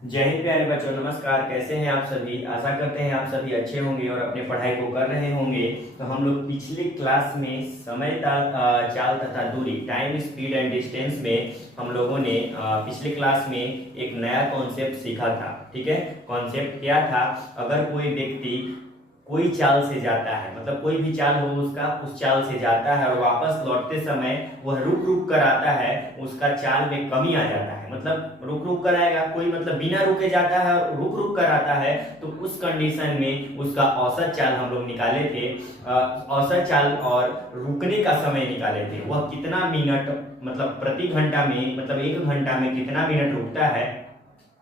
जय हिंद प्यारे बच्चों, नमस्कार। कैसे हैं आप सभी? आशा करते हैं आप सभी अच्छे होंगे और अपने पढ़ाई को कर रहे होंगे। तो हम लोग पिछले क्लास में समय चाल तथा दूरी, टाइम स्पीड एंड डिस्टेंस में हम लोगों ने पिछले क्लास में एक नया कॉन्सेप्ट सीखा था। ठीक है, कॉन्सेप्ट क्या था? अगर कोई व्यक्ति कोई चाल से जाता है, मतलब कोई भी चाल हो उसका, उस चाल से जाता है और वापस लौटते समय वह रुक रुक कर आता है, उसका चाल में कमी आ जाता है। मतलब रुक रुक कर आएगा, कोई मतलब बिना रुके जाता है और रुक रुक कर आता है, तो उस कंडीशन में उसका औसत चाल हम लोग निकाले थे। औसत चाल और रुकने का समय निकाले थे। वह कितना मिनट, मतलब प्रति घंटा में, मतलब एक घंटा में कितना मिनट रुकता है,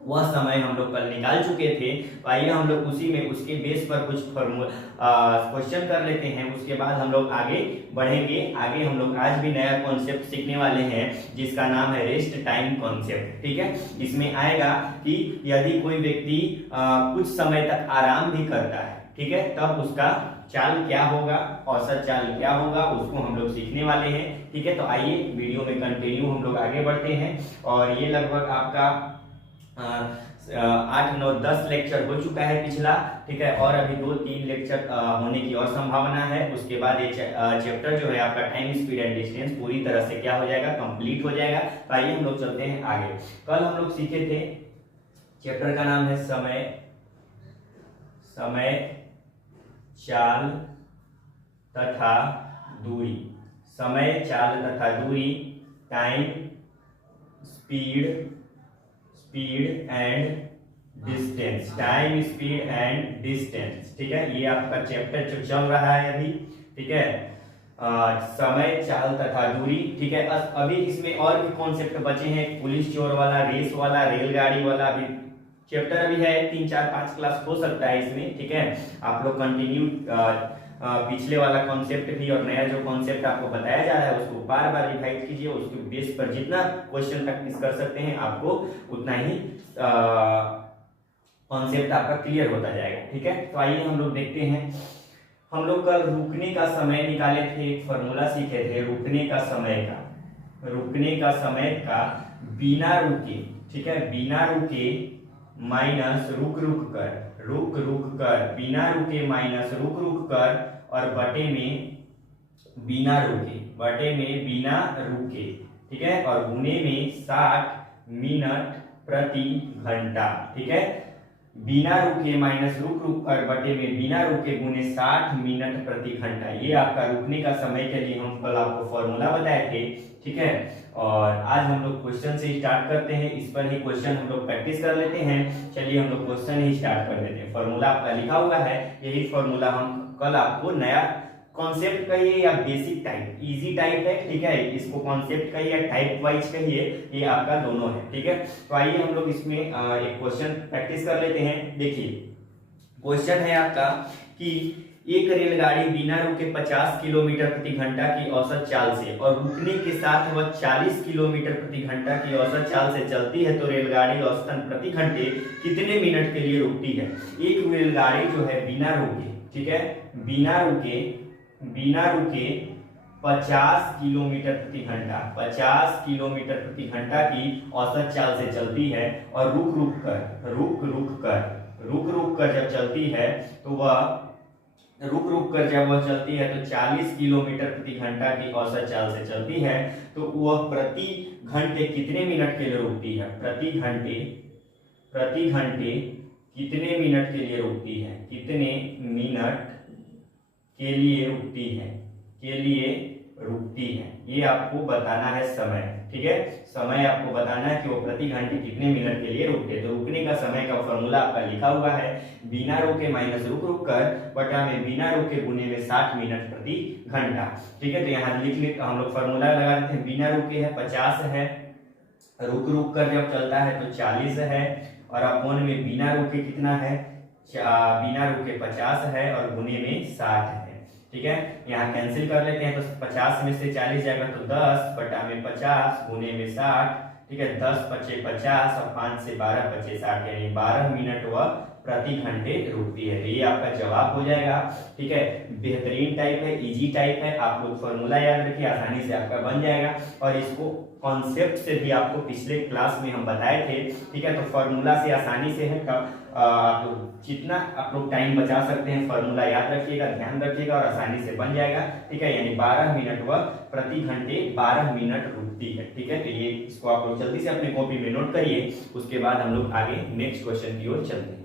वह समय हम लोग कल निकाल चुके थे। तो आइए हम लोग उसी में, उसके बेस पर कुछ क्वेश्चन कर लेते हैं। उसके बाद हम लोग आगे बढ़ेंगे। आगे हम लोग आज भी नया कॉन्सेप्ट सीखने वाले हैं जिसका नाम है रेस्ट टाइम कॉन्सेप्ट। ठीक है, इसमें आएगा कि यदि कोई व्यक्ति कुछ समय तक आराम भी करता है, ठीक है, तब उसका चाल क्या होगा, औसत चाल क्या होगा, उसको हम लोग सीखने वाले हैं। ठीक है, तो आइए वीडियो में कंटिन्यू हम लोग आगे बढ़ते हैं। और ये लगभग आपका 8, 9, 10 लेक्चर हो चुका है पिछला। ठीक है, और अभी 2-3 लेक्चर होने की और संभावना है। उसके बाद ये चैप्टर जो है आपका टाइम स्पीड एंड डिस्टेंस पूरी तरह से क्या हो जाएगा, कंप्लीट हो जाएगा। तो आइए हम लोग चलते हैं आगे। कल हम लोग सीखे थे, चैप्टर का नाम है समय चाल तथा दूरी। समय चाल तथा दूरी, time speed and distance, time speed and distance. ठीक है, ये आपका चैप्टर जो चल रहा है अभी। ठीक है, समय चाल तथा दूरी। ठीक है, अभी इसमें और भी कॉन्सेप्ट बचे हैं, पुलिस चोर वाला, रेस वाला, रेलगाड़ी वाला। अभी चैप्टर अभी है 3, 4, 5 क्लास हो सकता है इसमें। ठीक है, आप लोग कंटिन्यू पिछले वाला कॉन्सेप्ट भी और नया जो कॉन्सेप्ट आपको बताया जा रहा है उसको बार बार रिवाइज कीजिए। उसके बेस पर जितना क्वेश्चन प्रैक्टिस कर सकते हैं आपको उतना ही कॉन्सेप्ट आपका क्लियर होता जाएगा। ठीक है, तो आइए हम लोग देखते हैं। हम लोग कल रुकने का समय निकाले थे, एक फॉर्मूला सीखे थे रुकने का समय का बिना रुके। ठीक है, बिना रुके माइनस रुक रुक कर, बिना रुके माइनस रुक रुक कर, और बटे में बिना रुके। ठीक है, और गुने में 60 मिनट प्रति घंटा। ठीक है, बिना रुके माइनस रुक रुक कर बटे में बिना रुके गुने 60 मिनट प्रति घंटा। ये आपका रुकने का समय के लिए हम कल आपको फॉर्मूला बताए थे। ठीक है, और आज हम लोग क्वेश्चन से स्टार्ट करते हैं। इस पर ही क्वेश्चन हम लोग प्रैक्टिस कर लेते हैं। चलिए हम लोग क्वेश्चन ही स्टार्ट कर लेते हैं। फॉर्मूला आपका लिखा हुआ है, यही फॉर्मूला हम कल आपको नया कॉन्सेप्ट कहिए या बेसिक टाइप, इजी टाइप है। ठीक है, इसको कॉन्सेप्ट कहिए या टाइप वाइज कहिए, ये आपका दोनों है। ठीक है, तो आइए हम लोग इसमें एक क्वेश्चन प्रैक्टिस कर लेते हैं। देखिए, क्वेश्चन है आपका कि एक रेलगाड़ी बिना रुके 50 किलोमीटर प्रति घंटा की औसत चाल से और रुकने के साथ वह 40 किलोमीटर प्रति घंटा की औसत चाल से चलती है, तो रेलगाड़ी औसतन प्रति घंटे कितने मिनट के लिए रुकती है। एक रेलगाड़ी जो है बिना रुके, ठीक है, बिना रुके 50 किलोमीटर प्रति घंटा, 50 किलोमीटर प्रति घंटा की औसत चाल से चलती है, और रुक रुक कर जब चलती है तो वह जब वह चलती है तो 40 किलोमीटर प्रति घंटा की औसत चाल से चलती है, तो वह प्रति घंटे कितने मिनट के लिए रुकती है। प्रति घंटे कितने मिनट के लिए रुकती है, कितने मिनट के लिए रुकती है, ये आपको बताना है समय। ठीक है, समय आपको बताना है कि वो प्रति घंटे कितने मिनट के लिए रुकते हैं। तो रुकने का समय का फॉर्मूला आपका लिखा हुआ है, बिना रुके माइनस रुक रुक कर बटा में बिना रुके गुने में 60 मिनट प्रति घंटा। ठीक है, तो यहाँ लिख ले, हम लोग फॉर्मूला लगा देते हैं। बिना रुके है 50 है, रुक रुक कर जब चलता है तो 40 है, और अपॉन में बिना रुके कितना है, बिना रुके 50 है, और गुने में 60 है। ठीक है, यहाँ कैंसिल कर लेते हैं, तो 50 में से 40 जाएगा तो 10 बटा में 50 गुने में 60। ठीक है, 10 पचे 50 और 5 से 12 पचे 60, यानी 12 मिनट वह प्रति घंटे रुकती है। तो ये आपका जवाब हो जाएगा। ठीक है, बेहतरीन टाइप है, इजी टाइप है, आप लोग फॉर्मूला याद रखिए, आसानी से आपका बन जाएगा। और इसको कॉन्सेप्ट से भी आपको पिछले क्लास में हम बताए थे, ठीक है। तो फार्मूला से आसानी से है आप लोग जितना आप लोग टाइम बचा सकते हैं फार्मूला याद रखिएगा, ध्यान रखिएगा और आसानी से बन जाएगा, ठीक है। यानी 12 मिनट व प्रति घंटे 12 मिनट रुकती है, ठीक है। तो ये इसको आप लोग जल्दी से अपने कॉपी में नोट करिए, उसके बाद हम लोग आगे नेक्स्ट क्वेश्चन की ओर चलते हैं।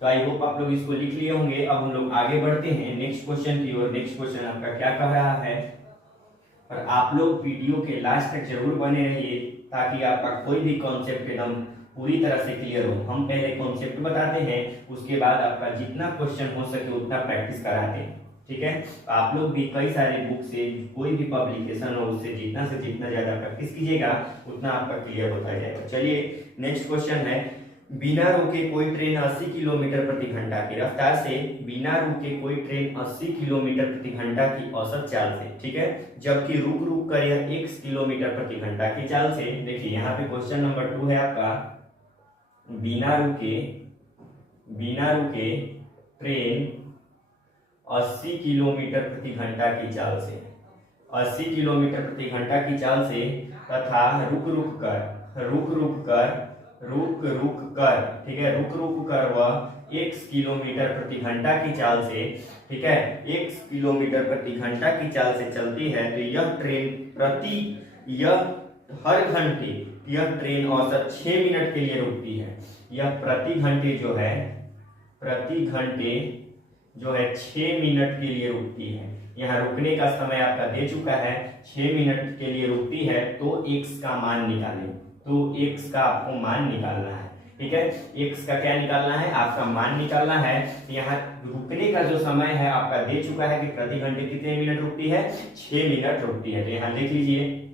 तो आई होप आप लोग इसको लिख लिए होंगे। अब हम लोग आगे बढ़ते हैं नेक्स्ट क्वेश्चन की ओर। नेक्स्ट क्वेश्चन आपका क्या कह रहा है, और आप लोग वीडियो के लास्ट तक जरूर बने रहिए ताकि आपका कोई भी कॉन्सेप्ट एकदम पूरी तरह से क्लियर हो। हम पहले कॉन्सेप्ट बताते हैं, उसके बाद आपका जितना क्वेश्चन हो सके उतना प्रैक्टिस कराते हैं, ठीक है। आप लोग भी कई सारे बुक से कोई भी पब्लिकेशन हो उससे जितना से जितना ज्यादा प्रैक्टिस कीजिएगा उतना आपका क्लियर होता जाएगा। चलिए नेक्स्ट क्वेश्चन है, बिना रुके कोई ट्रेन 80 किलोमीटर प्रति घंटा की रफ्तार से, बिना रुके कोई ट्रेन 80 किलोमीटर प्रति घंटा की औसत चाल से, ठीक है, जबकि रुक रुक कर यह 1 किलोमीटर प्रति घंटा की चाल से। देखिए यहाँ पे क्वेश्चन नंबर 2 है आपका, बिना रुके ट्रेन 80 किलोमीटर प्रति घंटा की चाल से, 80 किलोमीटर प्रति घंटा की चाल से तथा रुक रुक कर, ठीक है, रुक रुक कर वह 1 किलोमीटर प्रति घंटा की चाल से, ठीक है, 1 किलोमीटर प्रति घंटा की चाल से चलती है। तो यह ट्रेन औसत 6 मिनट के लिए रुकती है। यह प्रति घंटे जो है 6 मिनट के लिए रुकती है। यहाँ रुकने का समय आपका दे चुका है, 6 मिनट के लिए रुकती है। तो x का मान निकालें, तो x का आपको मान निकालना है, ठीक है। x का क्या निकालना है, आपका मान निकालना है। यहाँ रुकने का जो समय है आपका दे चुका है कि प्रति घंटे कितने मिनट रुकती है, 6 मिनट रुकती है। तो यहाँ लिख लीजिए,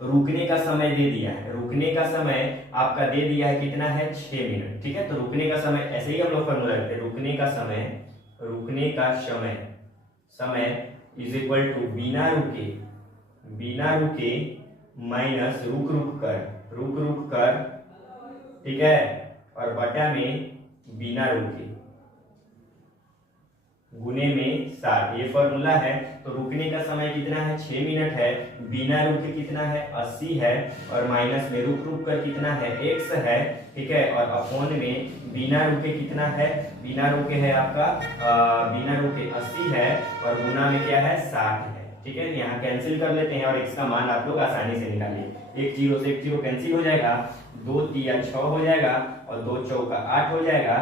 रुकने का समय दे दिया है, रुकने का समय आपका दे दिया है कितना है, 6 मिनट, ठीक है। तो रुकने का समय ऐसे ही हम लोग फॉर्मूला रखते हैं, रुकने का समय इज इक्वल टू बिना रुके माइनस रुक रुक कर, ठीक है, और बटा में बिना रुके गुने में 60। ये फॉर्मूला है। तो रुकने का समय कितना है, 6 मिनट है, बिना रुके कितना है, 80 है, और माइनस में रुक रुक कर कितना है, x है, ठीक है, और अपॉन में बिना रुके कितना है, बिना रुके है आपका बिना रुके 80 है, और गुना में क्या है, 60 है, ठीक है। यहाँ कैंसिल कर लेते हैं और x का मान आप लोग आसानी से निकालिए। 1 0 से 1 0 कैंसिल हो जाएगा, 2 3 6 हो जाएगा, और 2 चौका 8 हो जाएगा,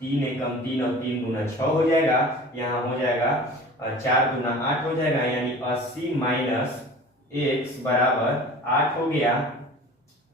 3 एकम 3 और 3 गुना 6 हो जाएगा। यहाँ हो जाएगा 4 गुना 8 हो जाएगा, यानी 80 माइनस x बराबर 8 हो गया,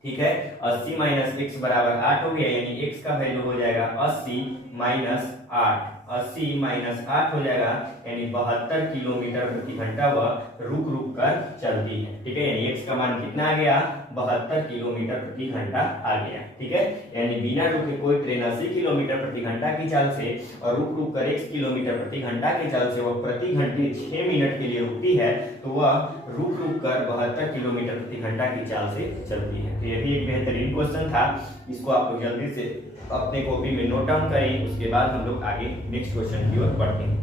ठीक है। 80 माइनस x बराबर 8 हो गया, यानी x का वैल्यू हो जाएगा 80 माइनस 8, 80 माइनस 8 हो जाएगा, यानी 72 किलोमीटर प्रति घंटा वह रुक रुक कर चलती है, ठीक है। यानी x का मान कितना आ गया, 72 किलोमीटर प्रति घंटा आ गया, ठीक है। यानी बिना रुके कोई ट्रेन 80 किलोमीटर प्रति घंटा की चाल से और रुक रुक कर 1 किलोमीटर प्रति घंटा की चाल से वह प्रति घंटे 6 मिनट के लिए रुकती है, तो वह रुक रुक कर 72 किलोमीटर प्रति घंटा की चाल से चलती है। तो यह भी एक बेहतरीन क्वेश्चन था, इसको आप लोग जल्दी से अपने कॉपी में नोट डाउन करें। उसके बाद हम लोग आगे नेक्स्ट क्वेश्चन की ओर बढ़ते हैं।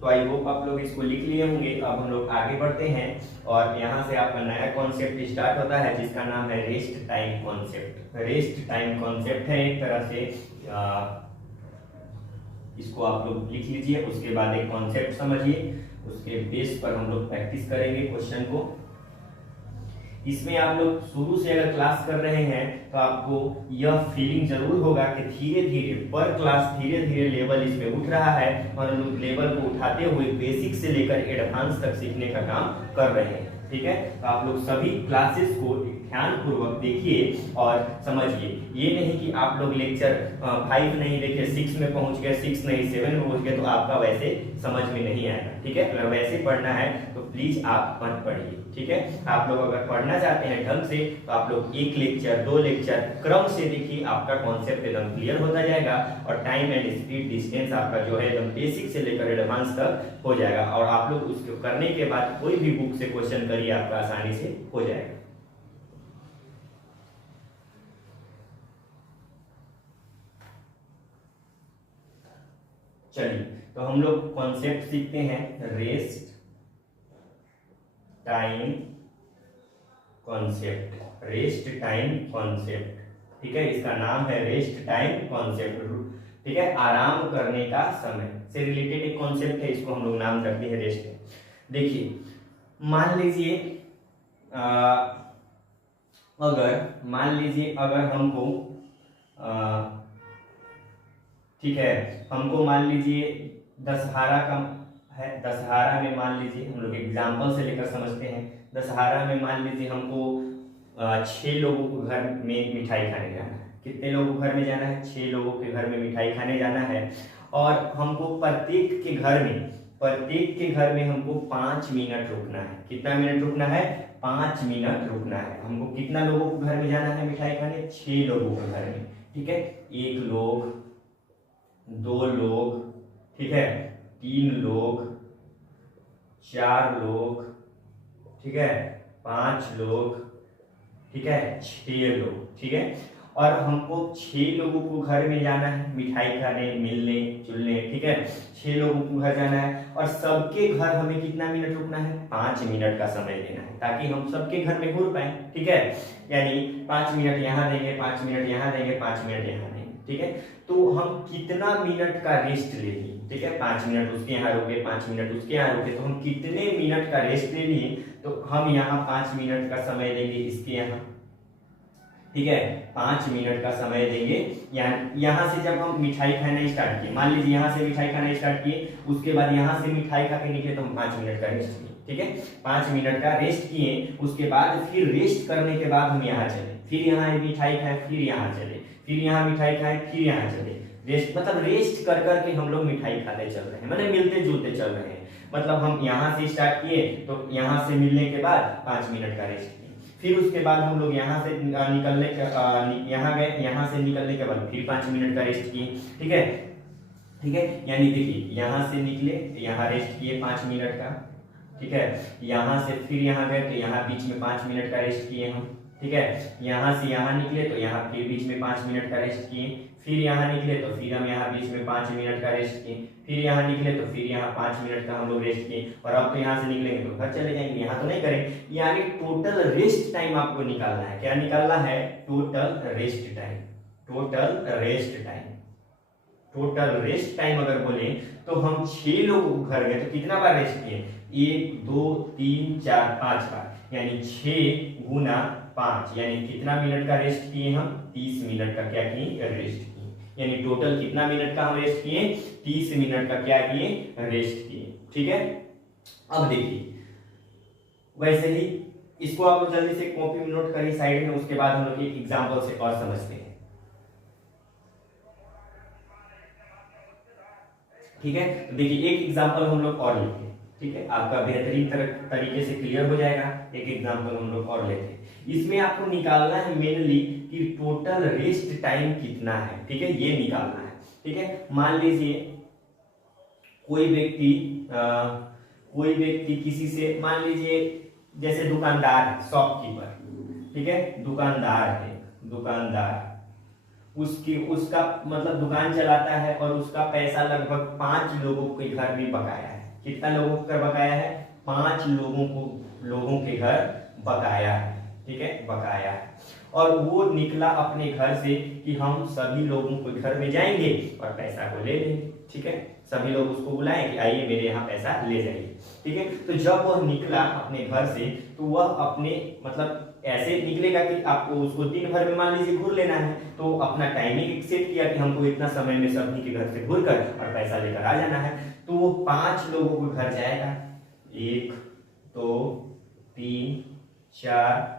तो आई होप आप लोग इसको लिख लिए होंगे। अब हम लोग आगे बढ़ते हैं और यहाँ से आपका नया कॉन्सेप्ट स्टार्ट होता है जिसका नाम है rest time concept. Rest time concept है एक तरह से, इसको आप लोग लिख लीजिए। उसके बाद एक कॉन्सेप्ट समझिए, उसके बेस पर हम लोग प्रैक्टिस करेंगे क्वेश्चन को। इसमें आप लोग शुरू से अगर क्लास कर रहे हैं तो आपको यह फीलिंग जरूर होगा कि धीरे धीरे पर क्लास धीरे धीरे लेवल इसमें उठ रहा है और हम लोग लेवल को उठाते हुए बेसिक से लेकर एडवांस तक सीखने का काम कर रहे हैं। ठीक है, तो आप लोग सभी क्लासेस को ध्यान पूर्वक देखिए और समझिए। ये नहीं कि आप लोग लेक्चर 5 नहीं देखे 6 में पहुंच गए, 6 नहीं 7 में पहुंच गए तो आपका वैसे समझ में नहीं आएगा। ठीक है, अगर वैसे पढ़ना है तो प्लीज आप मत पढ़िए। ठीक है, आप लोग अगर पढ़ना चाहते हैं ढंग से तो आप लोग 1 लेक्चर 2 लेक्चर क्रम से देखिए, आपका कॉन्सेप्ट एकदम क्लियर होता जाएगा और टाइम एंड स्पीड डिस्टेंस आपका जो है एकदम बेसिक से लेकर एडवांस तक हो जाएगा। और आप लोग उसको करने के बाद कोई भी बुक से क्वेश्चन करिए, आपका आसानी से हो जाएगा। चलिए, तो हम लोग कॉन्सेप्ट सीखते हैं, rest time concept. Rest time concept, ठीक है, इसका नाम है रेस्ट टाइम कॉन्सेप्ट। ठीक है, आराम करने का समय से रिलेटेड एक कॉन्सेप्ट है, इसको हम लोग नाम रखते हैं रेस्ट। देखिए, मान लीजिए अगर हमको ठीक है, हमको मान लीजिए दशहरा का है, दशहरा में मान लीजिए हम लोग एग्जाम्पल से लेकर समझते हैं। दशहरा में मान लीजिए हमको 6 लोगों को घर में मिठाई खाने जाना है। कितने लोगों को घर में जाना है? 6 लोगों के घर में मिठाई खाने जाना है और हमको प्रत्येक के घर में हमको 5 मिनट रुकना है। कितना मिनट रुकना है? 5 मिनट रुकना है। हमको कितना लोगों को घर में जाना है मिठाई खाने? 6 लोगों के घर में। ठीक है, 1 लोग, 2 लोग, ठीक है, 3 लोग, 4 लोग, ठीक है, 5 लोग, ठीक है, 6 लोग। ठीक है, और हमको 6 लोगों को घर में जाना है मिठाई खाने, मिलने जुलने। ठीक है, 6 लोगों को घर जाना है और सबके घर हमें कितना मिनट रुकना है? 5 मिनट का समय देना है, ताकि हम सबके घर में घूर पाए। ठीक है, यानी 5 मिनट यहाँ देंगे, 5 मिनट यहाँ देंगे, 5 मिनट यहाँ देंगे। ठीक है, तो हम कितना मिनट का रेस्ट ले लिए? ठीक है, 5 मिनट उसके यहाँ रुके, 5 मिनट उसके यहाँ रुके, तो हम कितने मिनट का रेस्ट ले लिए? तो हम यहाँ 5 मिनट का समय देंगे इसके यहाँ। ठीक है, 5 मिनट का समय देंगे। यहाँ से जब हम मिठाई खाना स्टार्ट किए, मान लीजिए यहाँ से मिठाई खाना स्टार्ट किए, उसके बाद यहाँ से मिठाई खा के निकले तो हम 5 मिनट का रेस्ट किए। ठीक है, 5 मिनट का रेस्ट किए, उसके बाद फिर रेस्ट करने के बाद हम यहाँ चले, फिर यहाँ मिठाई खाए, फिर यहाँ चले, फिर यहाँ मिठाई खाए, फिर यहाँ चले। रेस्ट मतलब रेस्ट कर करके हम लोग मिठाई खाते चल रहे हैं, मतलब मिलते जुलते चल रहे हैं। मतलब हम यहाँ से स्टार्ट किए तो यहाँ से मिलने के बाद 5 मिनट का रेस्ट किए, फिर उसके बाद हम लोग यहाँ से निकलने यहाँ गए, यहाँ से निकलने के बाद फिर 5 मिनट का रेस्ट किए। ठीक है, ठीक है, यानी देखिए यहाँ से निकले, यहाँ रेस्ट किए 5 मिनट का। ठीक है, यहाँ से फिर यहाँ गए तो यहाँ बीच में 5 मिनट का रेस्ट किए हम। ठीक है, यहाँ से यहाँ निकले तो यहाँ फिर बीच में 5 मिनट का रेस्ट किए, फिर यहाँ निकले तो फिर हम यहाँ बीच में 5 मिनट का रेस्ट किए, फिर यहाँ निकले तो फिर यहाँ 5 मिनट का हम लोग रेस्ट किए, और अब तो यहाँ से निकलेंगे तो घर चले जाएंगे, यहाँ तो नहीं करेंगे। यानी टोटल रेस्ट टाइम आपको निकालना है। क्या निकालना है? Total rest time. Total rest time, total rest time अगर बोले तो हम 6 लोगों को घर गए तो कितना बार रेस्ट किए? 1 2 3 4 5 बार, यानी 6 गुना 5, यानी कितना मिनट का रेस्ट किए हम? 30 मिनट का क्या किए? रेस्ट किए। यानी टोटल कितना मिनट का हम रेस्ट किए? 30 मिनट का क्या किए? रेस्ट किए। ठीक है, अब देखिए वैसे ही इसको आप लोग जल्दी से कॉपी में नोट करिए साइड में, उसके बाद हम लोग एक एग्जांपल से और समझते हैं। ठीक है, तो देखिए एक एग्जांपल हम लोग और लेते हैं। ठीक है, आपका बेहतरीन तरीके से क्लियर हो जाएगा। एक एग्जांपल हम लोग और लेते हैं। इसमें आपको निकालना है मेनली कि टोटल रेस्ट टाइम कितना है। ठीक है, ये निकालना है। ठीक है, मान लीजिए कोई व्यक्ति किसी से, मान लीजिए जैसे दुकानदार है, शॉपकीपर। ठीक है, दुकानदार है, दुकानदार उसका मतलब दुकान चलाता है और उसका पैसा लगभग 5 लोगों के घर में बकाया है। कितना लोगों के घर बकाया है? 5 लोगों के घर बकाया है। ठीक है, बकाया है, और वो निकला अपने घर से कि हम सभी लोगों के घर में जाएंगे और पैसा को ले लेंगे। ठीक है, सभी लोग उसको बुलाएं कि आइए मेरे यहाँ पैसा ले जाइए। ठीक है, तो जब वह निकला अपने घर से तो वह अपने मतलब ऐसे निकलेगा कि आपको उसको दिन भर में मान लीजिए घूर लेना है, तो अपना टाइमिंग सेट किया कि हमको इतना समय में सभी के घर से घूर कर और पैसा लेकर आ जाना है। तो वो 5 लोगों के घर जाएगा, 1 2 3 4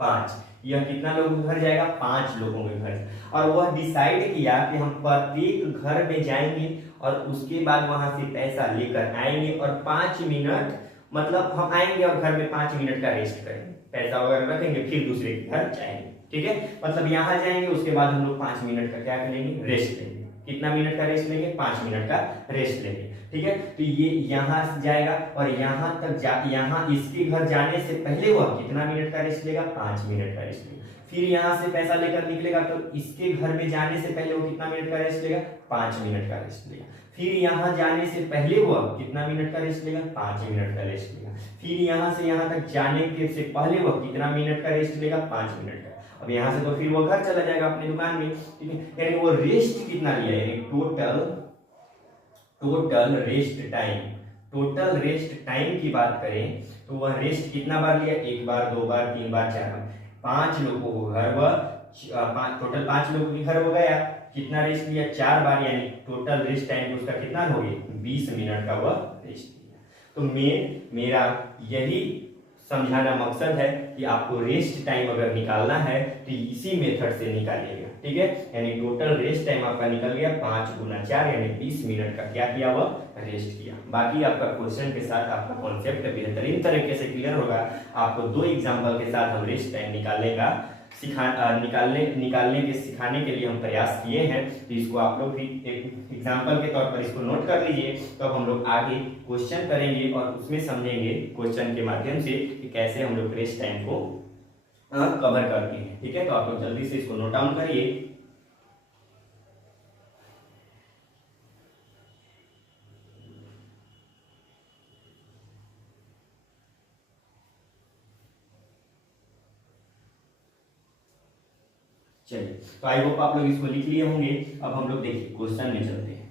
5, यह कितना लोगों के घर जाएगा? 5 लोगों के घर। और वह डिसाइड किया कि हम प्रत्येक घर में जाएंगे और उसके बाद वहां से पैसा लेकर आएंगे और 5 मिनट, मतलब हम आएंगे और घर में 5 मिनट का रेस्ट करेंगे, पैसा वगैरह रखेंगे, फिर दूसरे के घर जाएंगे। ठीक है, मतलब यहाँ जाएंगे, उसके बाद हम लोग 5 मिनट का क्या करेंगे? रेस्ट लेंगे। कितना मिनट का रेस्ट लेंगे? 5 मिनट का रेस्ट लेंगे। ठीक है, तो ये यहाँ जाएगा और यहाँ तक यहाँ इसके घर जाने से पहले वह कितना मिनट का रेस्ट लेगा? 5 मिनट का रेस्ट लेगा। फिर यहाँ से पैसा लेकर निकलेगा तो इसके घर में जाने से पहले वो कितना मिनट का रेस्ट लेगा? 5 मिनट का रेस्ट लेगा। फिर यहाँ जाने से पहले वह कितना मिनट का रेस्ट लेगा? 5 मिनट का रेस्ट लेगा। फिर यहाँ से यहाँ तक जाने के से पहले वह कितना मिनट का रेस्ट लेगा? 5 मिनट का। अब यहाँ से तो फिर वो घर चला जाएगा अपनी दुकान में। ठीक है, यानी वो रेस्ट कितना लिया, यानी total rest time, total rest time की बात करें तो वह रेस्ट कितना बार लिया? 1 बार, 2 बार, 3 बार, 4 बार। 5 लोगों को घर, वह टोटल 5 लोगों के घर हो गया, कितना रेस्ट लिया? 4 बार, यानी टोटल रेस्ट टाइम उसका कितना हो गया? 20 मिनट का वह रेस्ट लिया। तो मेरा यही समझाना मकसद है कि आपको रेस्ट टाइम अगर निकालना है तो इसी मेथड से निकालिएगा। ठीक है, यानी टोटल रेस्ट टाइम आपका निकल गया 5 × 4 यानी 20 मिनट का क्या किया? वह रेस्ट किया। बाकी आपका क्वेश्चन के साथ आपका कॉन्सेप्ट बेहतरीन तरीके से क्लियर होगा। आपको 2 एग्जाम्पल के साथ हम रेस्ट टाइम निकालने के सिखाने के लिए हम प्रयास किए हैं। तो इसको आप लोग भी एक एग्जाम्पल के तौर पर इसको नोट कर लीजिए। तो अब हम लोग आगे क्वेश्चन करेंगे और उसमें समझेंगे क्वेश्चन के माध्यम से कि कैसे हम लोग रेस्ट टाइम को कवर करते हैं। ठीक है, तो आप लोग जल्दी से इसको नोट डाउन करिए। चलिए, तो आई होप आप लोग इसको लिख लिए होंगे। अब हम लोग देखिए क्वेश्चन में चलते हैं।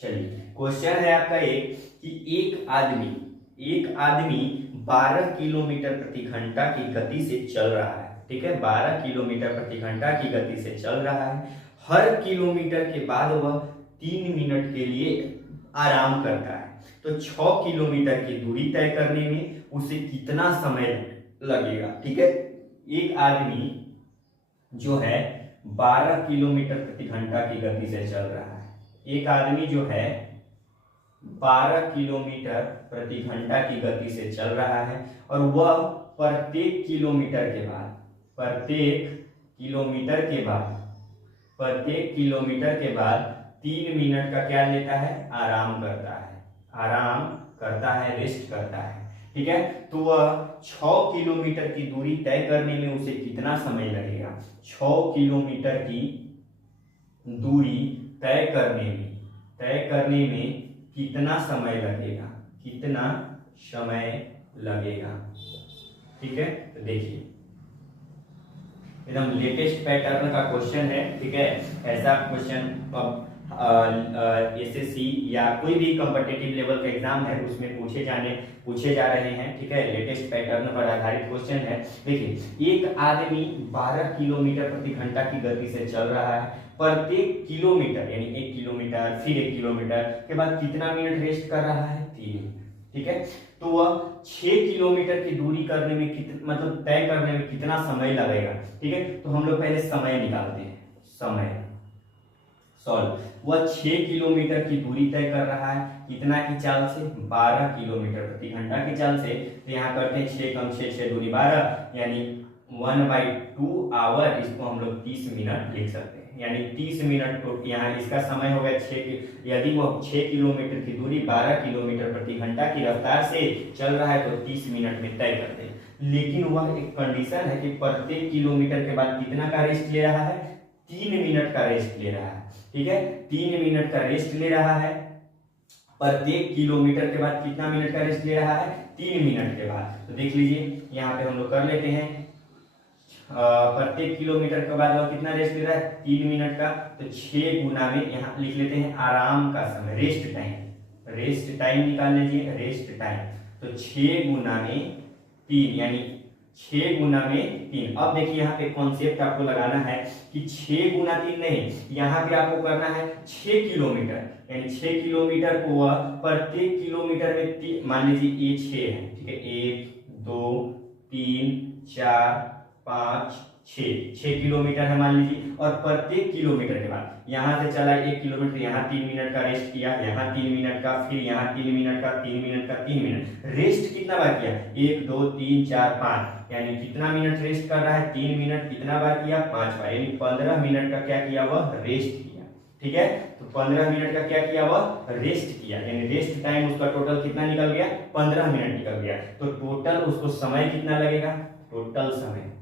चलिए, क्वेश्चन है आपका एक आदमी 12 किलोमीटर प्रति घंटा की गति से चल रहा है। ठीक है, 12 किलोमीटर प्रति घंटा की गति से चल रहा है। हर किलोमीटर के बाद वह 3 मिनट के लिए आराम करता है। तो 6 किलोमीटर की दूरी तय करने में उसे कितना समय लगेगा? ठीक है, एक आदमी जो है 12 किलोमीटर प्रति घंटा की गति से चल रहा है। एक आदमी जो है 12 किलोमीटर प्रति घंटा की गति से चल रहा है और वह प्रत्येक किलोमीटर के बाद 3 मिनट का क्या लेता है? आराम करता है, रेस्ट करता है। ठीक है, तो वह 6 किलोमीटर की दूरी तय करने में उसे कितना समय लगेगा? 6 किलोमीटर की दूरी तय करने में कितना समय लगेगा? ठीक है, तो देखिए एकदम लेटेस्ट पैटर्न का क्वेश्चन है। ठीक है, ऐसा क्वेश्चन अब एसएससी या कोई भी कॉम्पिटिटिव लेवल का एग्जाम है उसमें पूछे जा रहे हैं। ठीक है, लेटेस्ट पैटर्न पर आधारित क्वेश्चन है। देखिए, एक आदमी 12 किलोमीटर प्रति घंटा की गति से चल रहा है। प्रत्येक किलोमीटर यानी 1 किलोमीटर फिर 1 किलोमीटर के बाद कितना मिनट रेस्ट कर रहा है? 3। ठीक है, तो वह 6 किलोमीटर की दूरी करने में मतलब तय करने में कितना समय लगेगा? ठीक है, तो हम लोग पहले समय निकालते हैं। समय सॉल्व, वह 6 किलोमीटर की दूरी तय कर रहा है कितना की चाल से? 12 किलोमीटर प्रति घंटा की चाल से। तो यहाँ करते हैं 6 × 6 = 6 × 12 यानी 1/2 आवर। इसको हम लोग 30 मिनट लिख सकते हैं, यानी 30 मिनट को यहाँ इसका समय हो गया 6। यदि वह 6 किलोमीटर की दूरी 12 किलोमीटर प्रति घंटा की रफ्तार से चल रहा है तो 30 मिनट में तय करते हैं। लेकिन वह एक कंडीशन है कि प्रत्येक किलोमीटर के बाद कितना का रेस्ट ले रहा है? 3 मिनट का रेस्ट ले रहा है। ठीक है, 3 मिनट का रेस्ट ले रहा है। प्रत्येक किलोमीटर के बाद कितना मिनट का रेस्ट ले रहा है? 3 मिनट के बाद। तो देख लीजिए यहाँ पे हम लोग कर लेते हैं प्रत्येक किलोमीटर के बाद वह कितना रेस्ट ले रहा है, 3 मिनट का। तो 6 गुना में यहाँ लिख लेते हैं आराम का समय, रेस्ट टाइम। रेस्ट टाइम निकाल लीजिए, रेस्ट टाइम। तो 6 गुना में 3 यानी 6 गुना में 3। अब देखिए यहाँ पे कॉन्सेप्ट आपको लगाना है कि 6 गुना 3 नहीं, यहाँ पे आपको करना है 6 किलोमीटर, यानी 6 किलोमीटर को वह प्रत्येक किलोमीटर में मान लीजिए ये 6 है, ठीक है, 1 2 3 4 5 6 किलोमीटर है मान लीजिए। और प्रत्येक किलोमीटर के बाद यहाँ से चला 1 किलोमीटर, यहाँ 3 मिनट का रेस्ट किया, यहाँ 3 मिनट का, फिर यहाँ 3 मिनट का, 3 मिनट का, 3 मिनट रेस्ट कितना बार किया, 1 2 3 4 5, यानी कितना मिनट रेस्ट कर रहा है, 3 मिनट, कितना बार किया, 5 बार, यानी 15 मिनट का क्या किया, वह रेस्ट किया। ठीक है, तो 15 मिनट का क्या किया, वह रेस्ट किया, यानी रेस्ट टाइम उसका टोटल कितना निकल गया, 15 मिनट निकल गया। तो टोटल उसको समय कितना लगेगा, टोटल समय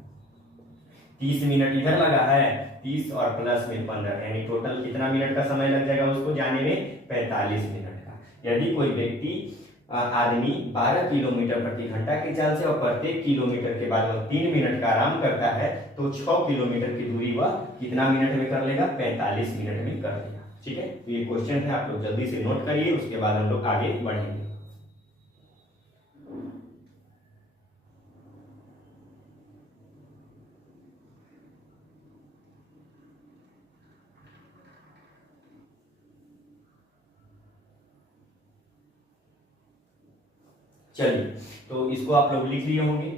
30 मिनट इधर लगा है, 30 और प्लस में 15, यानी टोटल कितना मिनट का समय लग जाएगा उसको जाने में, 45 मिनट का। यदि कोई व्यक्ति आदमी 12 किलोमीटर प्रति घंटा की चाल से और प्रत्येक किलोमीटर के बाद वह 3 मिनट का आराम करता है, तो 6 किलोमीटर की दूरी वह कितना मिनट में कर लेगा, 45 मिनट में कर लेगा। ठीक है, तो ये क्वेश्चन है, आप लोग जल्दी से नोट करिए, उसके बाद हम लोग आगे बढ़ेंगे। चलिए, तो इसको आप लोग लिख लिए होंगे।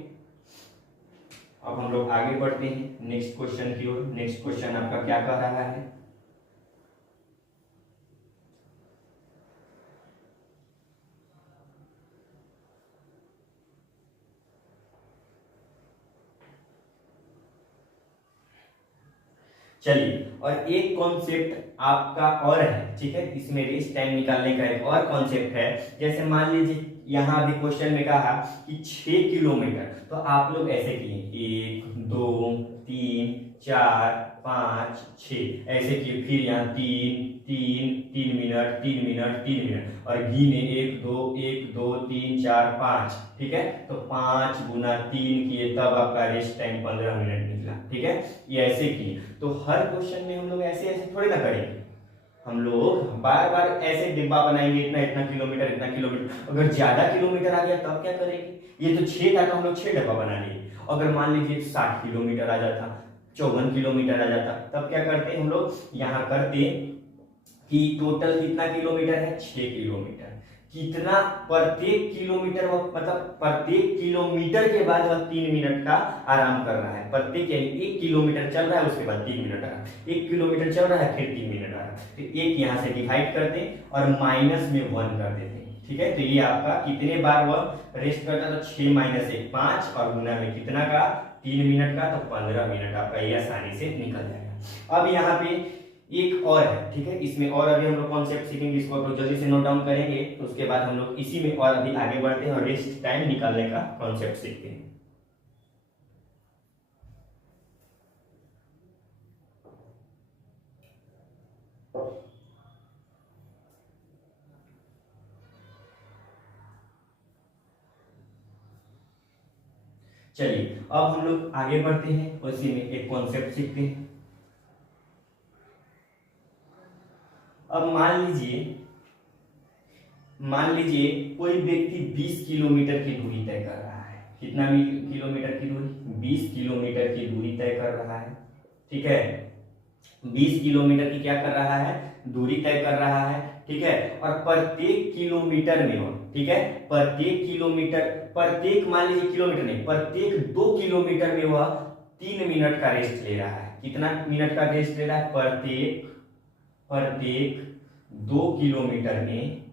अब हम लोग आगे बढ़ते हैं नेक्स्ट क्वेश्चन की ओर। नेक्स्ट क्वेश्चन आपका क्या कह रहा है, चलिए, और एक कॉन्सेप्ट आपका और है, ठीक है, इसमें रेस्ट टाइम निकालने का एक और कॉन्सेप्ट है। जैसे मान लीजिए यहाँ भी क्वेश्चन में कहा कि 6 किलोमीटर, तो आप लोग ऐसे किए 1 2 3 4 5 6 ऐसे किए, फिर यहाँ 3 मिनट 3 मिनट 3 मिनट, और गिने 1 2 3 4 5, ठीक है, तो 5 गुना 3 किए, तब आपका रेस्ट टाइम 15 मिनट निकला। ठीक है, ये ऐसे किए। तो हर क्वेश्चन में हम लोग ऐसे ऐसे थोड़े ना करेंगे, हम लोग बार बार ऐसे डिब्बा बनाएंगे, इतना इतना किलोमीटर इतना किलोमीटर। अगर ज्यादा किलोमीटर आ गया तब क्या करेंगे, ये तो 6 था तो हम लोग 6 डब्बा बना लिए। अगर मान लीजिए 60 किलोमीटर आ जाता, 54 किलोमीटर आ जाता, तब क्या करते हम लोग, यहाँ करते कि टोटल कितना किलोमीटर है, 6 किलोमीटर, कितना प्रत्येक किलोमीटर मतलब प्रत्येक किलोमीटर के बाद वह 3 मिनट का आराम कर रहा है। प्रत्येक यानी 1 किलोमीटर चल रहा है, उसके बाद 3 मिनट आराम, 1 किलोमीटर चल रहा है, फिर 3 मिनट आराम। तो 1 यहाँ से डिवाइड करते और माइनस में 1 कर देते हैं। ठीक है, तो ये आपका कितने बार वह रेस्ट करता, तो 6 माइनस 1 5, और गुना में कितना का, 3 मिनट का, तो 15 मिनट आपका ये आसानी से निकल जाएगा। अब यहाँ पे एक और है, ठीक है, इसमें और अभी हम लोग कॉन्सेप्ट सीखेंगे, इसको आप लोग जल्दी से नोट डाउन करेंगे, तो उसके बाद हम लोग इसी में और अभी आगे बढ़ते हैं और रेस्ट टाइम निकालने का कॉन्सेप्ट सीखते हैं। चलिए, अब हम लोग आगे बढ़ते हैं, उसी में एक कॉन्सेप्ट सीखते हैं। अब मान लीजिए कोई व्यक्ति 20 किलोमीटर की दूरी तय कर रहा है। कितना किलोमीटर की दूरी, 20 किलोमीटर की दूरी तय कर रहा है। ठीक है, 20 किलोमीटर की क्या कर रहा है, दूरी तय कर रहा है। ठीक है, और प्रत्येक किलोमीटर में हो, ठीक है, प्रत्येक किलोमीटर, प्रत्येक मान लीजिए किलोमीटर नहीं, प्रत्येक 2 किलोमीटर में वह 3 मिनट का रेस्ट ले रहा है। कितना मिनट का रेस्ट ले रहा है, प्रत्येक 2 किलोमीटर में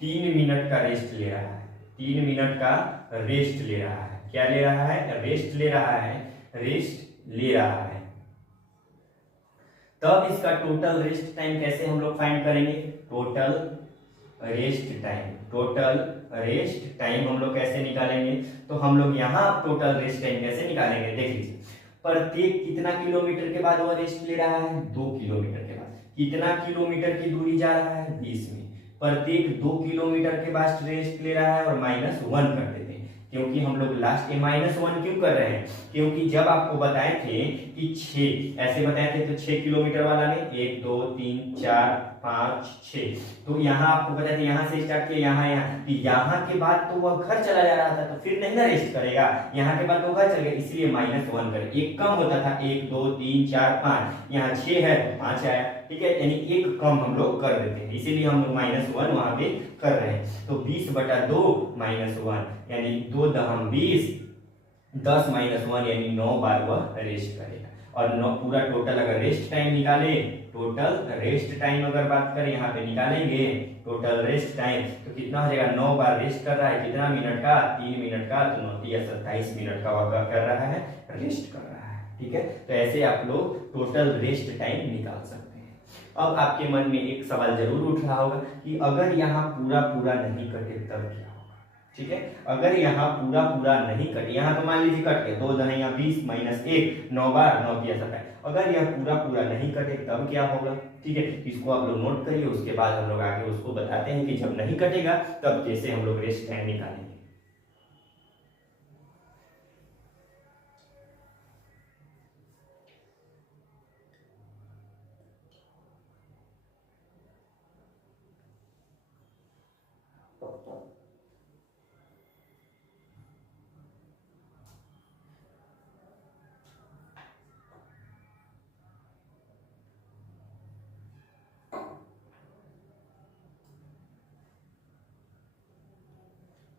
3 मिनट का रेस्ट ले रहा है। 3 मिनट का रेस्ट ले रहा है। क्या ले रहा है, रेस्ट ले रहा है, रेस्ट ले रहा है। तब इसका टोटल रेस्ट टाइम कैसे हम लोग फाइंड करेंगे, टोटल रेस्ट टाइम हम लोग कैसे निकालेंगे, तो हम लोग यहाँ टोटल रेस्ट टाइम कैसे निकालेंगे, देख लीजिए। प्रत्येक कितना किलोमीटर के बाद वह रेस्ट ले रहा है, 2 किलोमीटर के बाद। कितना किलोमीटर की दूरी जा रहा है, 20 में। प्रत्येक 2 किलोमीटर के बाद रेस्ट ले रहा है, और -1 कर देते हैं। क्योंकि हम लोग लास्ट -1 क्यों कर रहे हैं, क्योंकि जब आपको बताए थे कि 6 ऐसे बताए थे तो 6 किलोमीटर वाला में 1 2 3 4 5 6, तो यहाँ आपको बताया था यहाँ से स्टार्ट किया यहाँ कि यहाँ के बाद तो वह घर चला जा रहा था तो फिर नहीं ना रेस्ट करेगा, यहाँ के बाद तो घर चल गया, इसलिए -1 कर, एक कम होता था 1 2 3 4 5, यहाँ 6 है तो 5 आया, ठीक है, यानी एक कम हम लोग कर देते हैं, इसीलिए हम लोग -1 वहां पे कर रहे हैं। तो 20/2 -1 यानी 2 दहम 20, 10 -1 यानी 9 बार वह रेस्ट करेगा। और 9 पूरा टोटल अगर रेस्ट टाइम निकाले, टोटल रेस्ट टाइम अगर बात करें यहाँ पे निकालेंगे टोटल रेस्ट टाइम तो कितना हो जाएगा, 9 बार रेस्ट कर रहा है, कितना मिनट का, 3 मिनट का, तो 9 या 27 मिनट का वह कर रहा है, रेस्ट कर रहा है, ठीक है। तो ऐसे आप लोग टोटल रेस्ट टाइम निकाल सकते हैं। अब आपके मन में एक सवाल जरूर उठ रहा होगा कि अगर यहाँ पूरा पूरा नहीं कटे तब क्या होगा, ठीक है। अगर यहाँ पूरा पूरा नहीं कटे, यहाँ तो मान लीजिए कट गया 2 दहम 20 -1 9 बार 9 किया 27, अगर यह पूरा पूरा नहीं कटे तब क्या होगा, ठीक है। इसको आप लोग नोट करिए, उसके बाद हम लोग आगे उसको बताते हैं कि जब नहीं कटेगा तब कैसे हम लोग रेस्ट टाइम निकालेंगे।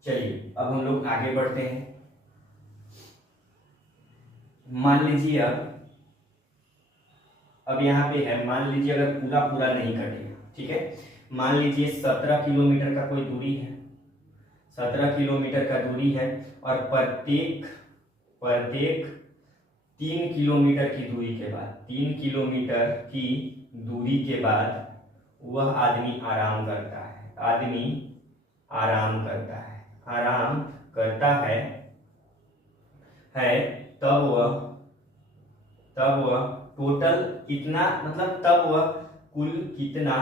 चलिए अब हम लोग आगे बढ़ते हैं। मान लीजिए अब यहाँ पे है, मान लीजिए अगर पूरा पूरा नहीं कटेगा, ठीक है, मान लीजिए 17 किलोमीटर का कोई दूरी है, 17 किलोमीटर का दूरी है और प्रत्येक प्रत्येक 3 किलोमीटर की दूरी के बाद, 3 किलोमीटर की दूरी के बाद वह आदमी आराम करता है, आदमी आराम करता है, आराम करता है तब वह टोटल कितना, मतलब तब वह कुल कितना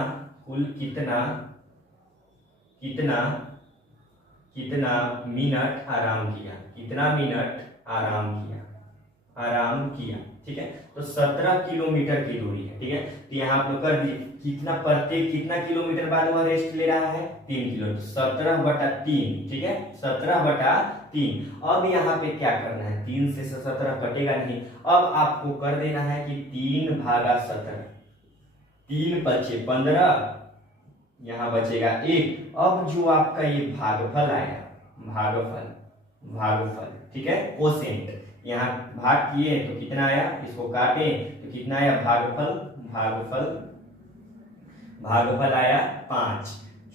कितना कितना मिनट आराम किया, कितना मिनट आराम किया, ठीक है। तो 17 किलोमीटर की दूरी है, ठीक है, तो यहाँ आप लोग कर दीजिए कितना प्रत्येक कितना किलोमीटर बाद वह रेस्ट ले रहा है, 3 किलोमीटर, 17/3, ठीक है, 17/3। अब यहाँ पे क्या करना है, 3 से 17 कटेगा नहीं, अब आपको कर देना है कि 3/17, 3 बचे 15, यहाँ बचेगा 1। अब जो आपका ये भागफल आया, भागफल, ठीक है, कोसेंट, यहाँ भाग किए तो कितना आया, इसको काटे तो कितना आया, भागफल आया 5।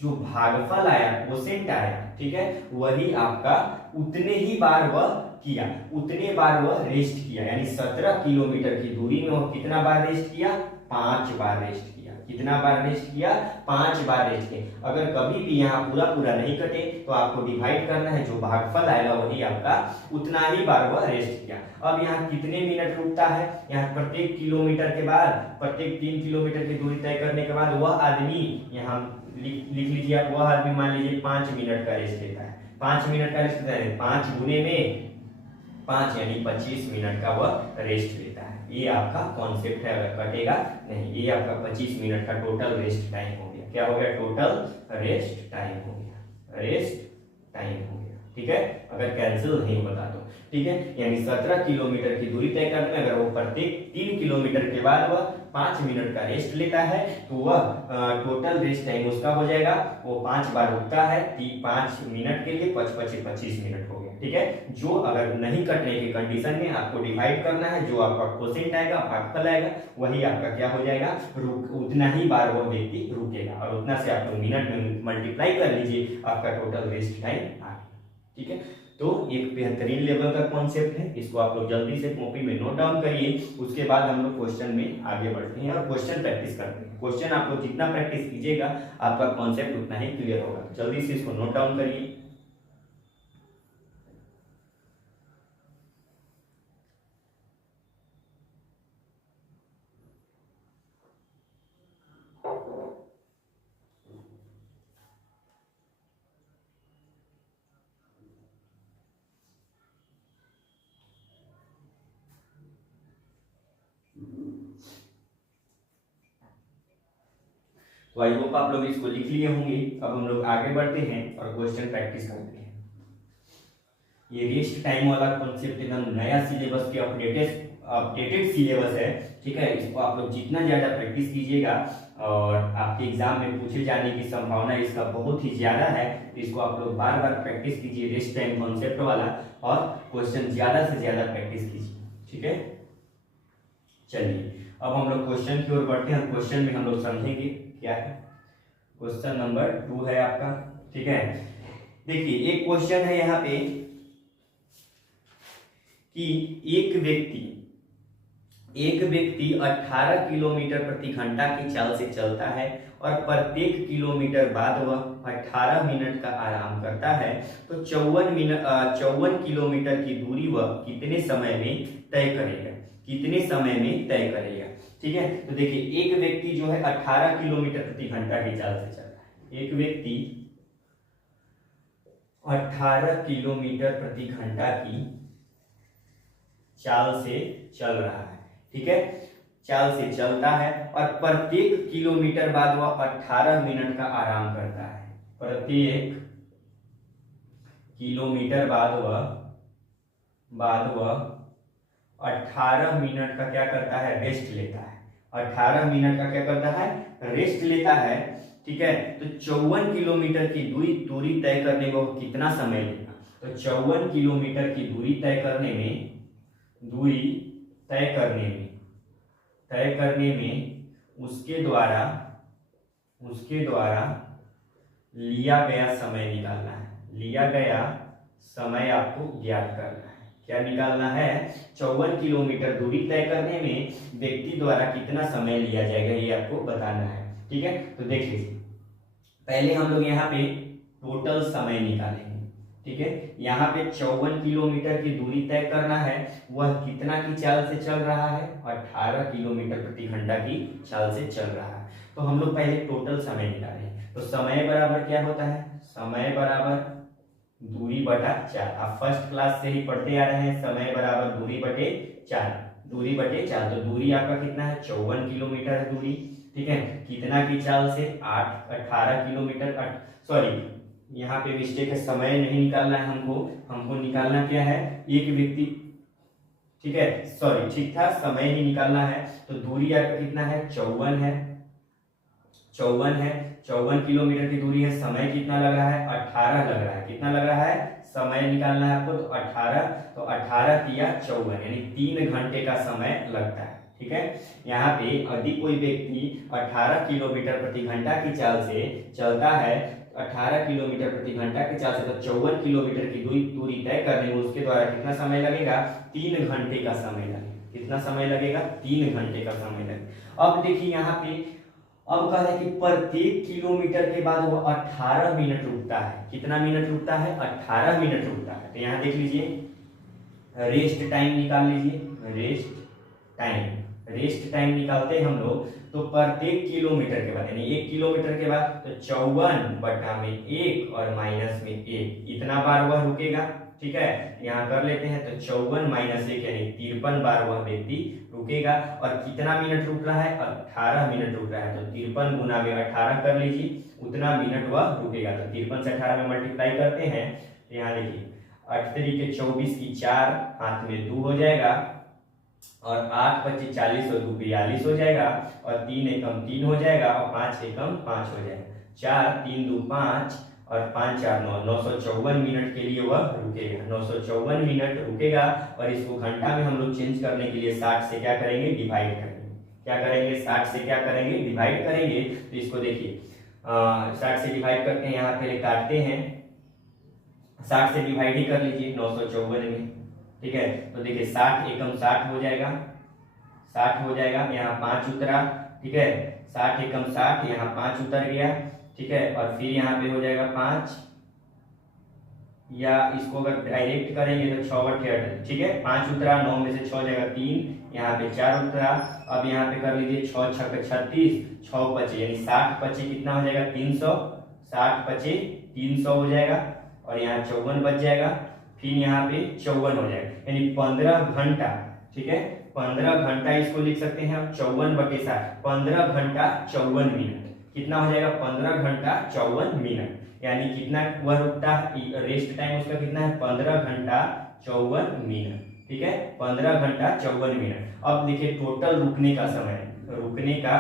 जो भागफल आया, कोसेंट आया, ठीक है, वही आपका उतने ही बार वह किया, उतने बार वह रेस्ट किया, यानी 17 किलोमीटर की दूरी में वह कितना बार रेस्ट किया, 5 बार रेस्ट किया। कितना बार रेस्ट किया, 5 बार रेस्ट किया। अगर कभी भी यहाँ पूरा पूरा नहीं कटे तो आपको डिवाइड करना है, जो भागफल आएगा वही आपका उतना ही बार वह रेस्ट किया। अब यहाँ कितने मिनट रुकता है, यहाँ प्रत्येक किलोमीटर के बाद, प्रत्येक 3 किलोमीटर की दूरी तय करने के बाद वह आदमी, यहाँ लिख लीजिए आप, वह आदमी मान लीजिए 5 मिनट का रेस्ट लेता है, 5 मिनट का रेस्ट लेता है, 5 गुने में 5 यानी 25 मिनट का वह रेस्ट लेता है। ये आपका कॉन्सेप्ट है, अगर कटेगा नहीं, ये आपका 25 मिनट का टोटल रेस्ट टाइम हो गया। क्या हो गया, टोटल रेस्ट टाइम हो गया, रेस्ट टाइम हो गया, ठीक है, अगर कैंसिल नहीं होता तो, ठीक है। यानी 17 किलोमीटर की दूरी तय करने में अगर वो प्रत्येक 3 किलोमीटर के बाद वह 5 मिनट का रेस्ट लेता है तो वह टोटल रेस्ट टाइम उसका हो जाएगा, वो 5 बार रुकता है, 5 मिनट के लिए 25 मिनट हो गया, ठीक है। जो अगर नहीं कटने की कंडीशन में आपको डिवाइड करना है, जो आपका कोसेंट आएगा, भागफल आएगा, वही आपका क्या हो जाएगा, उतना ही बार वो व्यक्ति रुकेगा, और उतना से आप लोग मिनट में मल्टीप्लाई कर लीजिए, आपका टोटल रेस्ट टाइम आ गया, ठीक है। तो एक बेहतरीन लेवल का कॉन्सेप्ट है, इसको आप लोग जल्दी से कॉपी में नोट डाउन करिए। उसके बाद हम लोग क्वेश्चन में आगे बढ़ते हैं और क्वेश्चन प्रैक्टिस करते हैं। क्वेश्चन आप लोग जितना प्रैक्टिस कीजिएगा आपका कॉन्सेप्ट उतना ही क्लियर होगा। जल्दी से इसको नोट डाउन करिए। तो आई होप आप लोग इसको लिख लिए होंगे। अब हम लोग आगे बढ़ते हैं और क्वेश्चन प्रैक्टिस करते हैं। ये रेस्ट टाइम वाला कॉन्सेप्ट एकदम नया सिलेबस के अपडेटेड सिलेबस है, ठीक है। इसको आप लोग जितना ज़्यादा प्रैक्टिस कीजिएगा और आपके एग्जाम में पूछे जाने की संभावना इसका बहुत ही ज़्यादा है, तो इसको आप लोग बार बार प्रैक्टिस कीजिए रेस्ट टाइम कॉन्सेप्ट वाला, और क्वेश्चन ज़्यादा से ज़्यादा प्रैक्टिस कीजिए, ठीक है। चलिए अब हम लोग क्वेश्चन की ओर बढ़ते हैं। क्वेश्चन में हम लोग समझेंगे क्या है। क्वेश्चन नंबर 2 है आपका, ठीक है। देखिए एक क्वेश्चन है यहाँ पे कि एक व्यक्ति 18 किलोमीटर प्रति घंटा की चाल से चलता है और प्रत्येक किलोमीटर बाद वह 18 मिनट का आराम करता है, तो 54 किलोमीटर की दूरी वह कितने समय में तय करेगा, ठीक है। तो देखिए एक व्यक्ति जो है 18 किलोमीटर प्रति घंटा की चाल से चल रहा है, एक व्यक्ति 18 किलोमीटर प्रति घंटा की चाल से चल रहा है, ठीक है, चाल से चलता है और प्रत्येक किलोमीटर बाद वह 18 मिनट का आराम करता है। प्रत्येक किलोमीटर बाद वह 18 मिनट का क्या करता है, रेस्ट लेता है। 18 मिनट का क्या करता है, रेस्ट लेता है, ठीक है। तो 54 किलोमीटर की दूरी तय करने में वो कितना समय लेगा, तो 54 किलोमीटर की दूरी तय करने में उसके द्वारा लिया गया समय निकालना है। लिया गया समय आपको ज्ञात करना है। क्या निकालना है, 54 किलोमीटर दूरी तय करने में व्यक्ति द्वारा कितना समय लिया जाएगा, ये आपको बताना है, ठीक है। तो देख लीजिए पहले हम लोग यहाँ पे टोटल समय निकालेंगे, ठीक है। यहाँ पे 54 किलोमीटर की दूरी तय करना है, वह कितना की चाल से चल रहा है, 18 किलोमीटर प्रति घंटा की चाल से चल रहा है। तो हम लोग पहले टोटल समय निकालें, तो समय बराबर क्या होता है, समय बराबर दूरी बटा 4। आप फर्स्ट क्लास से ही पढ़ते आ रहे हैं, समय बराबर दूरी बटे 4। तो दूरी आपका कितना है, 54 किलोमीटर है दूरी, ठीक है। कितना की चाल से, 18 किलोमीटर, सॉरी यहाँ पे मिस्टेक है, समय नहीं निकालना है हमको निकालना क्या है, एक व्यक्ति, ठीक है, सॉरी ठीक था, समय नहीं निकालना है। तो दूरी आपका कितना है, 54 है, 54 किलोमीटर की दूरी है। समय कितना लग रहा है, 18 लग रहा है। कितना लग रहा है, समय निकालना है आपको, तो 18 किया 54, यानी 3 घंटे का समय लगता है, ठीक है। यहाँ पे यदि कोई व्यक्ति 18 किलोमीटर प्रति घंटा की चाल से चलता है, 18 किलोमीटर प्रति घंटा की चाल से, तो 54 किलोमीटर की दूरी तय करने में उसके द्वारा कितना समय लगेगा, 3 घंटे का समय लगेगा। कितना समय लगेगा, 3 घंटे का समय लगेगा। अब देखिए यहाँ पे अब कहा है कि प्रत्येक किलोमीटर के बाद वो 18 मिनट रुकता है। कितना मिनट रुकता है, 18 मिनट रुकता है। तो यहाँ देख लीजिए रेस्ट टाइम निकाल लीजिए, रेस्ट टाइम निकालते हैं हम लोग, तो प्रत्येक किलोमीटर के बाद, यानी 1 किलोमीटर के बाद, तो 54/1 और -1 इतना बार वह रुकेगा, ठीक है। यहाँ कर लेते हैं, तो 54 - 1 यानी 53 बार वह व्यक्ति रुकेगा। और कितना मिनट रुक रहा है, 18 मिनट रुक रहा है। तो 53 गुना में 18 कर लीजिए, उतना मिनट वह रुकेगा। तो 53 से 18 में मल्टीप्लाई करते हैं, तो यहाँ देखिए 8 3 = 24 की 4 हाथ में 2 हो जाएगा, और 8 25 40 और 2 42 हो जाएगा, और 3 एकम 3 हो जाएगा, और 5 एकम 5 हो जाएगा। 4 3 2 5 और 5 4 9 954 मिनट के लिए वह रुकेगा। 954 मिनट रुकेगा। और इसको घंटा में हम लोग चेंज करने के लिए 60 से क्या करेंगे, डिवाइड करेंगे। क्या करेंगे, 60 से क्या करेंगे, डिवाइड करेंगे। तो इसको देखिए 60 से डिवाइड करते हैं, यहाँ पहले काटते हैं, 60 से डिवाइड ही कर लीजिए 954 में, ठीक है। तो देखिए 60 एकम 60 हो जाएगा, 60 हो जाएगा, यहाँ 5 उतरा, ठीक है। 60 एकम 60, यहाँ 5 उतर गया, ठीक है। और फिर यहाँ पे हो जाएगा 5, या इसको अगर डायरेक्ट करेंगे तो 6/8, ठीक है। 5 उतरा, 9 में से 6 जाएगा 3, यहाँ पे 4 उतरा। अब यहाँ पे कर लीजिए 6 6 36, 6 25 यानी 60 25 कितना हो जाएगा, 300, 60 25 300 हो जाएगा, और यहाँ 54 बच जाएगा, फिर यहाँ पे 54 हो जाएगा, यानी 15 घंटा, ठीक है। 15 घंटा इसको लिख सकते हैं आप, 54/60, 15 घंटा 54 मिनट। कितना हो जाएगा 15 घंटा 54 मिनट, यानी कितना वह रुकता है, रेस्ट टाइम उसका कितना है 15 घंटा 54 मिनट। ठीक है, 15 घंटा 54 मिनट। अब देखिए टोटल रुकने का समय, रुकने का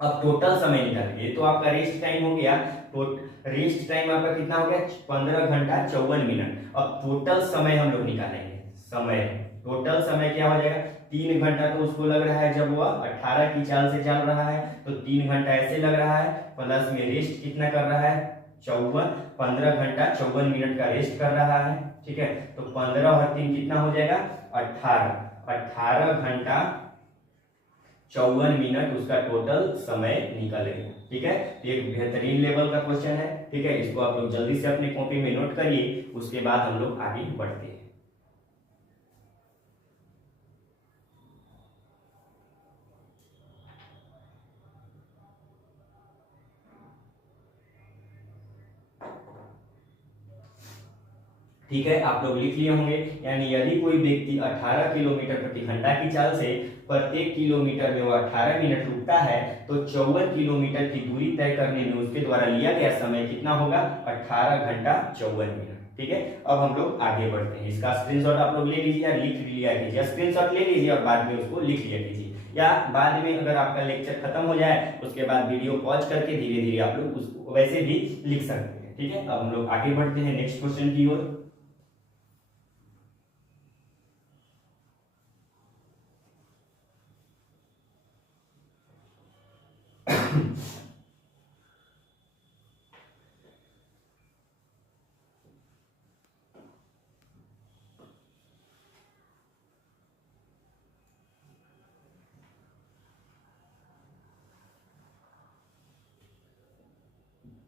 अब टोटल समय निकालिए। ये तो आपका रेस्ट टाइम हो गया, तो रेस्ट टाइम आपका कितना हो गया 15 घंटा 54 मिनट। अब टोटल समय हम लोग निकालेंगे, समय टोटल समय क्या हो जाएगा, 3 घंटा तो उसको लग रहा है जब वह 18 की चाल से चल रहा है, तो 3 घंटा ऐसे लग रहा है, प्लस में रेस्ट कितना कर रहा है 15 घंटा 54 मिनट का रेस्ट कर रहा है। ठीक है, तो 15 और 3 कितना हो जाएगा 18 घंटा 54 मिनट उसका टोटल समय निकलेगा। ठीक है, एक बेहतरीन लेवल का क्वेश्चन है। ठीक है, इसको आप लोग जल्दी से अपने कॉपी में नोट करिए, उसके बाद हम लोग आगे बढ़ते हैं। ठीक है, आप लोग लिख लिए होंगे, यानी यदि कोई व्यक्ति 18 किलोमीटर प्रति घंटा की चाल से प्रत्येक किलोमीटर में वो 18 मिनट रुकता है, तो 54 किलोमीटर की दूरी तय करने में उसके द्वारा लिया गया समय कितना होगा 18 घंटा 54 मिनट। ठीक है, अब हम लोग आगे बढ़ते हैं। इसका स्क्रीनशॉट आप लोग ले लीजिए या लिख लिया कीजिए, स्क्रीनशॉट ले लीजिए और बाद में उसको लिख लिया कीजिए, या बाद में अगर आपका लेक्चर खत्म हो जाए उसके बाद वीडियो पॉज करके धीरे धीरे आप लोग उसको वैसे भी लिख सकते हैं। ठीक है, अब हम लोग आगे बढ़ते हैं नेक्स्ट क्वेश्चन की ओर।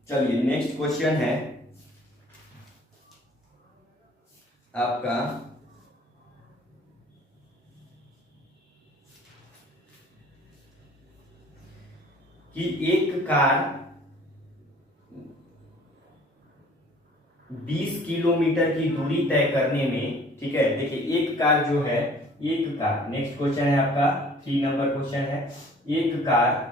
चलिए नेक्स्ट क्वेश्चन है आपका कि एक कार 20 किलोमीटर की दूरी तय करने में, ठीक है, देखिए एक कार जो है, एक कार, नेक्स्ट क्वेश्चन है आपका 3 नंबर क्वेश्चन है, एक कार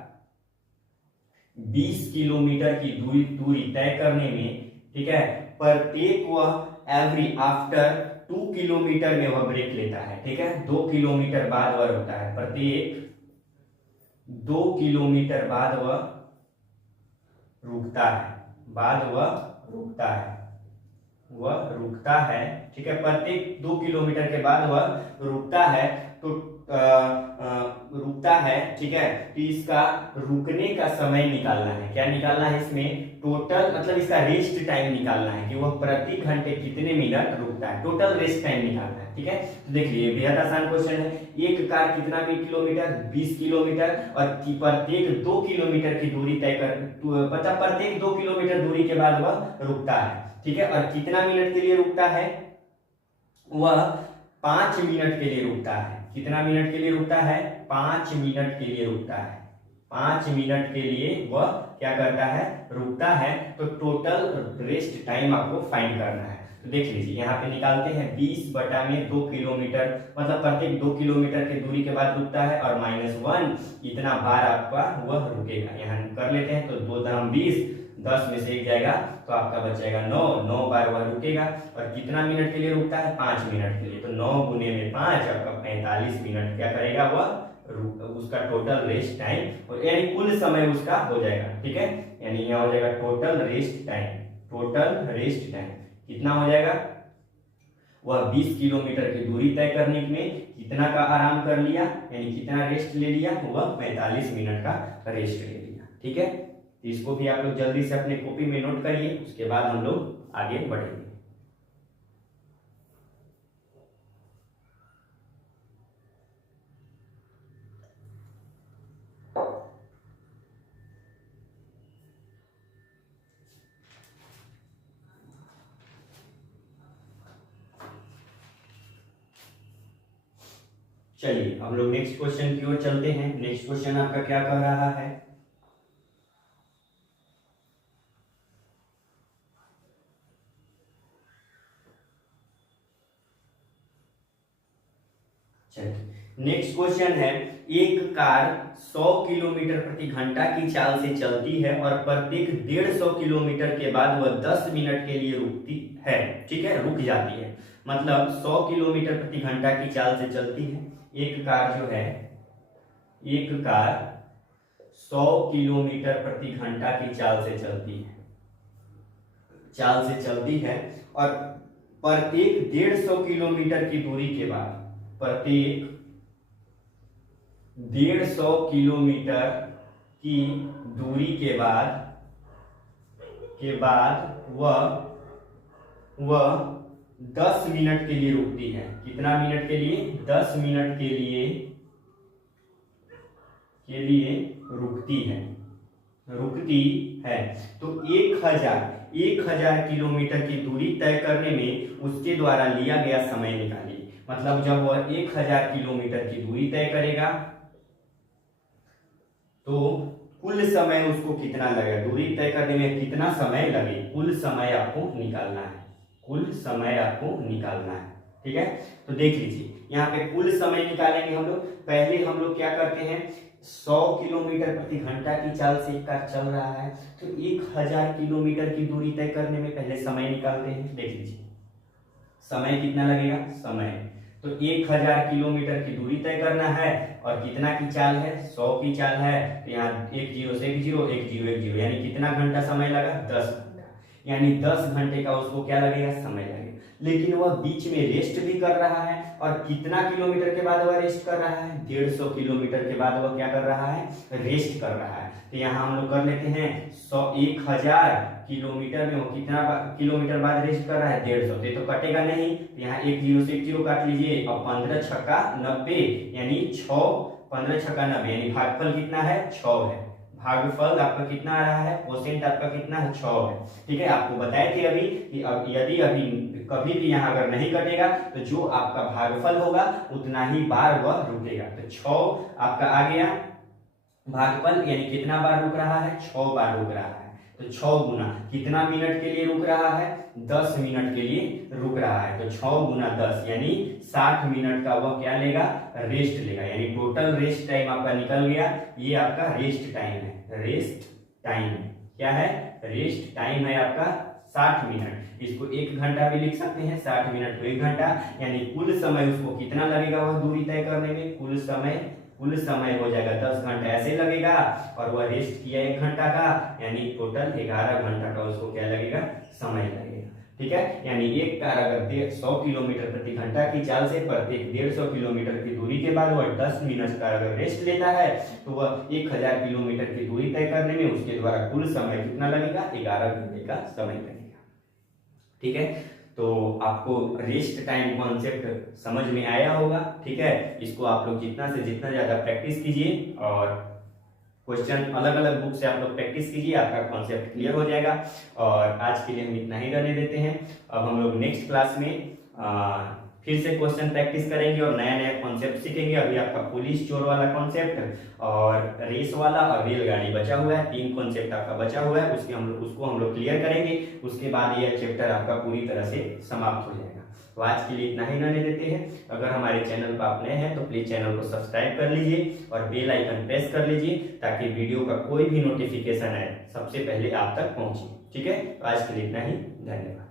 20 किलोमीटर की दूरी तय करने में, ठीक है, प्रत्येक वह एवरी आफ्टर 2 किलोमीटर में वह ब्रेक लेता है। ठीक है, 2 किलोमीटर बाद वह होता है, प्रत्येक 2 किलोमीटर बाद वह रुकता है, बाद वह रुकता है, वह रुकता है। ठीक है, प्रत्येक 2 किलोमीटर के बाद वह रुकता है, तो रुकता है। ठीक है, तो इसका रुकने का समय निकालना है। क्या निकालना है इसमें, टोटल मतलब इसका रेस्ट टाइम निकालना है कि वह प्रति घंटे कितने मिनट रुकता है, टोटल रेस्ट टाइम निकालना है। ठीक है, तो देख लीजिए बेहद आसान क्वेश्चन है। एक कार कितना भी किलोमीटर 20 किलोमीटर, और प्रत्येक 2 किलोमीटर की दूरी तय कर, मतलब प्रत्येक 2 किलोमीटर दूरी के बाद वह रुकता है। ठीक है, और कितना मिनट के लिए रुकता है, वह 5 मिनट के लिए रुकता है। कितना मिनट के लिए रुकता है, 5 मिनट के लिए रुकता है, 5 मिनट के लिए वह क्या करता है, रुकता है। तो टोटल रेस्ट टाइम आपको फाइंड करना है। तो देख लीजिए यहाँ पे निकालते हैं 20 बटा में 2 किलोमीटर, मतलब प्रत्येक 2 किलोमीटर की दूरी के बाद रुकता है, और -1 इतना बार आपका वह रुकेगा। यहाँ कर लेते हैं, तो 2 दाम 20, 10 में से 1 जाएगा तो आपका बच जाएगा 9 बार वह रुकेगा। और कितना मिनट के लिए रुकता है, 5 मिनट के लिए, तो 9 गुने में 5 आपका 45 मिनट क्या करेगा वह, उसका टोटल रेस्ट टाइम, यानी कुल समय उसका हो जाएगा। ठीक है, यानी यहाँ हो जाएगा total rest time, total rest time कितना हो जाएगा, वह 20 किलोमीटर की दूरी तय करने में कितना का आराम कर लिया, यानी कितना रेस्ट ले लिया, वह 45 मिनट का रेस्ट ले लिया। ठीक है, तो इसको भी आप लोग जल्दी से अपने कॉपी में नोट करिए, उसके बाद हम लोग आगे बढ़ेंगे। चलिए हम लोग नेक्स्ट क्वेश्चन की ओर चलते हैं। नेक्स्ट क्वेश्चन आपका क्या कह रहा है, चलिए नेक्स्ट क्वेश्चन है, एक कार 100 किलोमीटर प्रति घंटा की चाल से चलती है और प्रत्येक 150 किलोमीटर के बाद वह 10 मिनट के लिए रुकती है। ठीक है, रुक जाती है, मतलब 100 किलोमीटर प्रति घंटा की चाल से चलती है। एक कार जो है, एक कार 100 किलोमीटर प्रति घंटा की चाल से चलती है, और प्रत्येक 150 किलोमीटर की दूरी के बाद, प्रत्येक 150 किलोमीटर की दूरी के बाद वह 10 मिनट के लिए रुकती है। कितना मिनट के लिए? 10 मिनट के लिए रुकती है। तो 1000 किलोमीटर की दूरी तय करने में उसके द्वारा लिया गया समय निकालिए। मतलब जब वह 1000 किलोमीटर की दूरी तय करेगा तो कुल समय उसको कितना लगेगा, दूरी तय करने में कितना समय लगे, कुल समय आपको निकालना है। ठीक है, तो देख लीजिए यहाँ पे कुल समय निकालेंगे हम लोग। पहले हम लोग क्या करते हैं, 100 किलोमीटर प्रति घंटा की चाल से एक कार चल रहा है, तो 1000 किलोमीटर की दूरी तय करने में पहले समय निकालते हैं। देख लीजिए समय कितना लगेगा, तो 1000 किलोमीटर की दूरी तय करना है और कितना की चाल है, 100 की चाल है, तो यहाँ 1 0 से 1 0 1 0 1 0, यानी कितना घंटा समय लगा, 10 घंटा, यानी 10 घंटे का उसको क्या लगेगा, समय लगेगा। लेकिन वह बीच में रेस्ट भी कर रहा है, और कितना किलोमीटर के बाद वह रेस्ट कर रहा है, 150 किलोमीटर के बाद वह क्या कर रहा है, रेस्ट कर रहा है। तो यहाँ हम लोग कर लेते हैं 1000 किलोमीटर में वो कितना किलोमीटर बाद रेस्ट कर रहा है, 150, तो कटेगा नहीं, तो यहाँ 1 0 से 1 0 काट लीजिए, और 15 छक्का 90, यानी 6 15 छक्का 90, यानी भागफल कितना है, 6 है। भागफल आपका कितना आ रहा है, क्वोशिएंट आपका कितना है, 6 है। ठीक है, आपको बताए थे अभी कि यदि अभी कभी भी यहाँ अगर नहीं कटेगा तो जो आपका भागफल होगा उतना ही बार वह रुकेगा। तो 6 आपका आ गया भागफल, यानी कितना बार रुक रहा है, 6 बार रुक रहा है। तो 6 गुना कितना मिनट के लिए रुक रहा है, 10 मिनट के लिए रुक रहा है। तो 6 गुना 10 यानी 60 मिनट का वह क्या लेगा, रेस्ट लेगा, यानी टोटल रेस्ट टाइम आपका निकल गया। ये आपका रेस्ट टाइम है, रेस्ट टाइम क्या है, रेस्ट टाइम है आपका 60 मिनट। इसको 1 घंटा भी लिख सकते हैं, 60 मिनट को 1 घंटा, यानी कुल समय उसको कितना लगेगा वह दूरी तय करने में, कुल समय हो जाएगा 10 घंटा ऐसे लगेगा, और वह रेस्ट किया 1 घंटा का, यानी टोटल 11 घंटा का उसको क्या लगेगा, समय लगेगा। ठीक है, यानी एक कार अगर 100 किलोमीटर प्रति घंटा की चाल से प्रत्येक 150 किलोमीटर की दूरी के बाद वह 10 मिनट का अगर रेस्ट लेता है तो वह 1000 किलोमीटर की दूरी तय करने में उसके द्वारा कुल समय कितना लगेगा, 11 घंटे का समय लगेगा। ठीक है, तो आपको रेस्ट टाइम कॉन्सेप्ट समझ में आया होगा। ठीक है, इसको आप लोग जितना से जितना ज्यादा प्रैक्टिस कीजिए, और क्वेश्चन अलग अलग बुक से आप लोग प्रैक्टिस कीजिए, आपका कॉन्सेप्ट क्लियर हो जाएगा। और आज के लिए हम इतना ही रहने देते हैं। अब हम लोग नेक्स्ट क्लास में फिर से क्वेश्चन प्रैक्टिस करेंगे और नया नया कॉन्सेप्ट सीखेंगे। अभी आपका पुलिस चोर वाला कॉन्सेप्ट और रेस वाला और रेलगाड़ी बचा हुआ है, 3 कॉन्सेप्ट आपका बचा हुआ है, उसको हम लोग क्लियर करेंगे। उसके बाद ये चैप्टर आपका पूरी तरह से समाप्त हो जाएगा। तो आज के लिए इतना ही रहने देते हैं। अगर हमारे चैनल पर आप नए हैं तो प्लीज चैनल को सब्सक्राइब कर लीजिए और बेल आइकन प्रेस कर लीजिए, ताकि वीडियो का कोई भी नोटिफिकेशन है सबसे पहले आप तक पहुंचे। ठीक है, तो आज के लिए इतना ही, धन्यवाद।